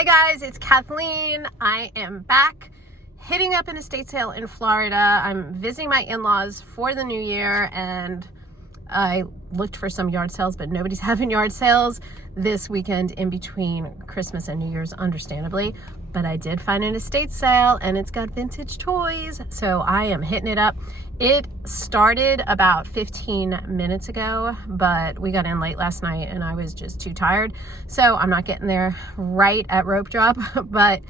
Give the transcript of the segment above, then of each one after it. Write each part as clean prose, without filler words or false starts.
Hey guys, it's Kathleen. I am back hitting up an estate sale in Florida. I'm visiting my in-laws for the new year and I looked for some yard sales, but nobody's having yard sales this weekend in between Christmas and New Year's, understandably. But I did find an estate sale and it's got vintage toys, so I am hitting it up. It started about 15 minutes ago, but we got in late last night and I was just too tired. So I'm not getting there right at rope drop, but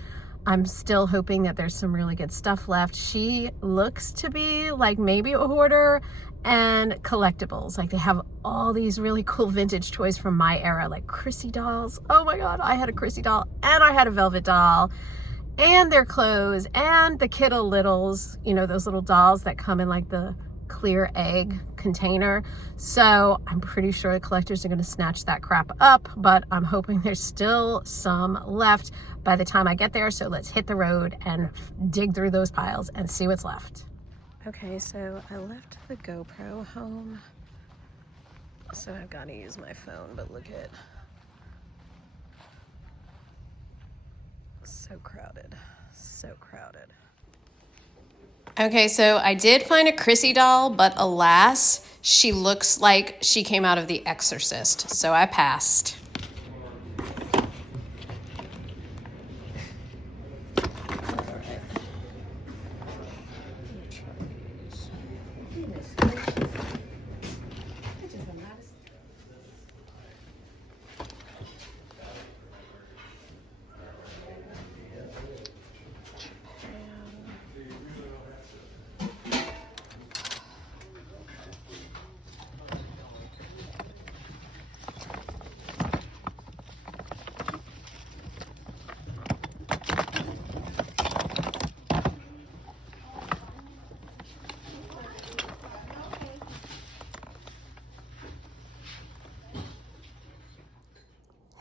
I'm still hoping that there's some really good stuff left. She looks to be like maybe a hoarder and collectibles. Like they have all these really cool vintage toys from my era, like Chrissy dolls. Oh my God, I had a Chrissy doll and I had a Velvet doll and their clothes and the Kittle Littles, you know, those little dolls that come in like the clear egg container. So I'm pretty sure the collectors are going to snatch that crap up, but I'm hoping there's still some left by the time I get there. So let's hit the road and dig through those piles and see what's left. Okay, so I left the GoPro home, so I've got to use my phone, but look at, so crowded, so crowded. Okay, so I did find a Chrissy doll, but alas, she looks like she came out of The Exorcist, so I passed.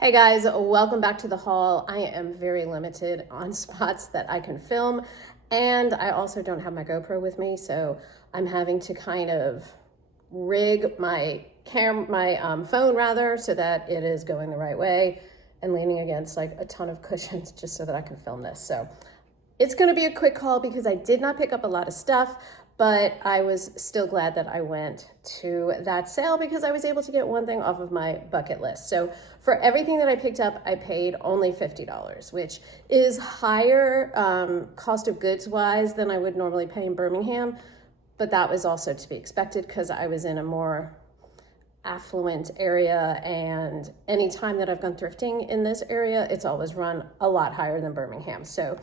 Hey guys, welcome back to the haul. I am very limited on spots that I can film, and I also don't have my GoPro with me, so I'm having to kind of rig my phone rather, so that it is going the right way and leaning against like a ton of cushions just so that I can film this. So it's going to be a quick haul because I did not pick up a lot of stuff, but I was still glad that I went to that sale because I was able to get one thing off of my bucket list. So for everything that I picked up, I paid only $50, which is higher cost of goods wise than I would normally pay in Birmingham. But that was also to be expected because I was in a more affluent area, and anytime that I've gone thrifting in this area, it's always run a lot higher than Birmingham. So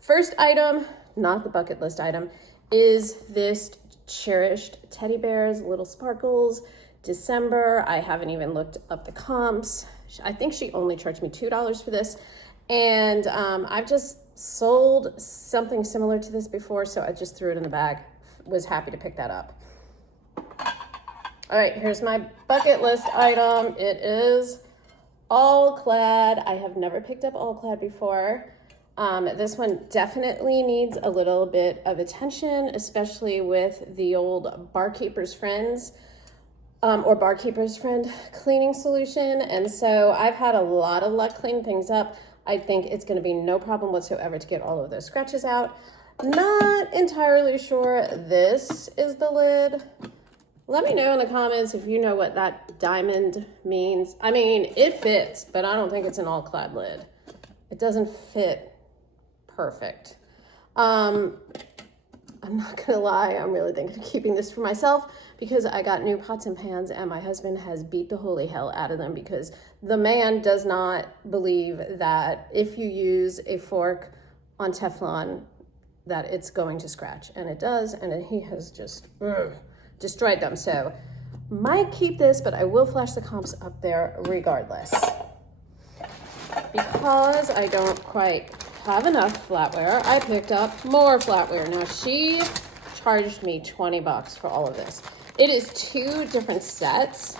first item, not the bucket list item, is this cherished teddy bears, little sparkles, December. I haven't even looked up the comps. I think she only charged me $2 for this. And I've just sold something similar to this before, so I just threw it in the bag. Was happy to pick that up. All right, here's my bucket list item. It is all clad. I have never picked up all clad before. This one definitely needs a little bit of attention, especially with the old Barkeeper's Friends or Barkeeper's Friend cleaning solution. And so I've had a lot of luck cleaning things up. I think it's going to be no problem whatsoever to get all of those scratches out. Not entirely sure this is the lid. Let me know in the comments if you know what that diamond means. I mean, it fits, but I don't think it's an all clad lid. It doesn't fit perfect. I'm not gonna lie, I'm really thinking of keeping this for myself because I got new pots and pans and my husband has beat the holy hell out of them because the man does not believe that if you use a fork on Teflon that it's going to scratch, and it does, and he has just destroyed them. So might keep this, but I will flash the comps up there regardless because I don't quite have enough flatware. I picked up more flatware. Now she charged me $20 for all of this. It is 2 different sets,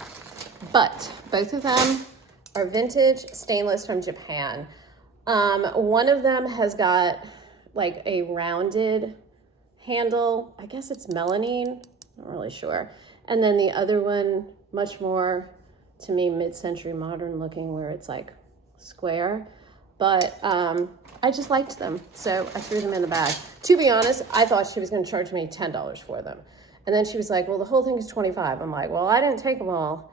but both of them are vintage stainless from Japan. One of them has got like a rounded handle. I guess it's melamine. Not really sure. And then the other one, much more to me mid-century modern looking, where it's like square. but I just liked them, so I threw them in the bag. To be honest, I thought she was going to charge me $10 for them. And then she was like, well, the whole thing is $25. I'm like, well, I didn't take them all.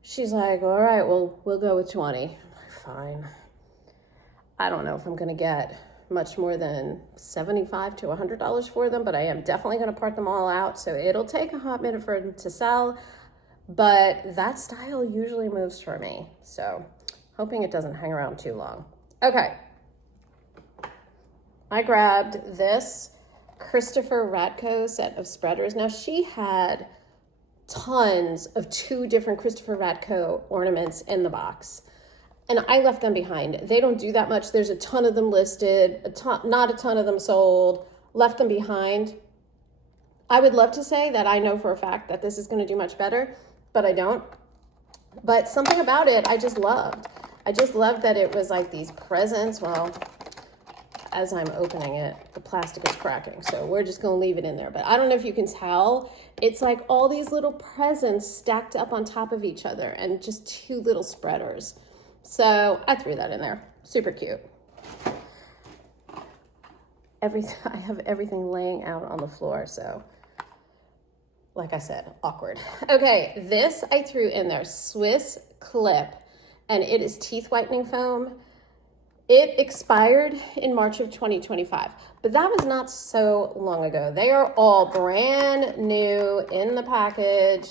She's like, all right, well, we'll go with 20. I'm like, fine. I don't know if I'm going to get much more than $75 to $100 for them, but I am definitely going to part them all out. So it'll take a hot minute for them to sell, but that style usually moves for me. So hoping it doesn't hang around too long. Okay. I grabbed this Christopher Radko set of spreaders. Now she had tons of 2 different Christopher Radko ornaments in the box, and I left them behind. They don't do that much. There's a ton of them listed, not a ton of them sold, left them behind. I would love to say that I know for a fact that this is going to do much better, but I don't. But something about it I just loved. I just loved that it was like these presents. Well, as I'm opening it, the plastic is cracking, so we're just gonna leave it in there. But I don't know if you can tell, it's like all these little presents stacked up on top of each other and just 2 little spreaders. So I threw that in there. Super cute. I have everything laying out on the floor, so like I said, awkward. Okay, this I threw in there, Swiss Clip, and it is teeth whitening foam. It expired in March of 2025, but that was not so long ago. They are all brand new in the package,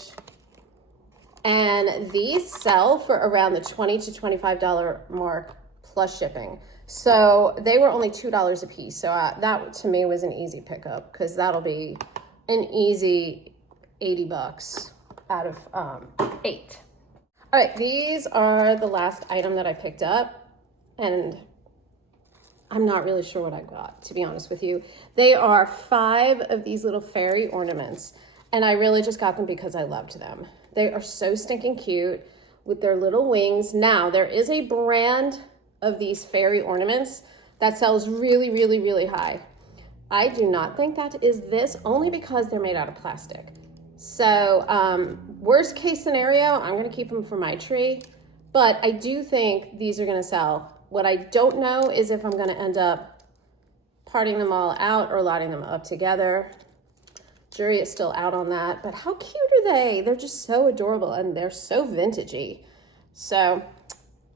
and these sell for around the $20 to $25 mark plus shipping. So they were only $2 a piece. So that to me was an easy pickup, because that'll be an easy 80 bucks out of 8. All right, these are the last item that I picked up, and I'm not really sure what I got, to be honest with you. They are 5 of these little fairy ornaments, and I really just got them because I loved them. They are so stinking cute with their little wings. Now, there is a brand of these fairy ornaments that sells really, really, really high. I do not think that is this, only because they're made out of plastic. So worst case scenario, I'm gonna keep them for my tree, but I do think these are gonna sell. What I don't know is if I'm gonna end up parting them all out or lotting them up together. Jury is still out on that, but how cute are they? They're just so adorable, and they're so vintagey. So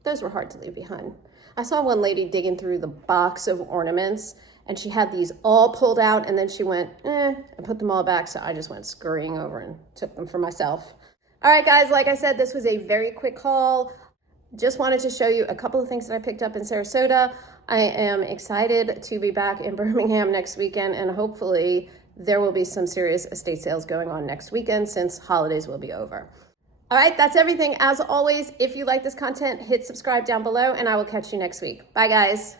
those were hard to leave behind. I saw one lady digging through the box of ornaments, and she had these all pulled out, and then she went, and put them all back. So I just went scurrying over and took them for myself. All right, guys, like I said, this was a very quick haul. Just wanted to show you a couple of things that I picked up in Sarasota. I am excited to be back in Birmingham next weekend, and hopefully there will be some serious estate sales going on next weekend since holidays will be over. All right, that's everything. As always, if you like this content, hit subscribe down below, and I will catch you next week. Bye, guys.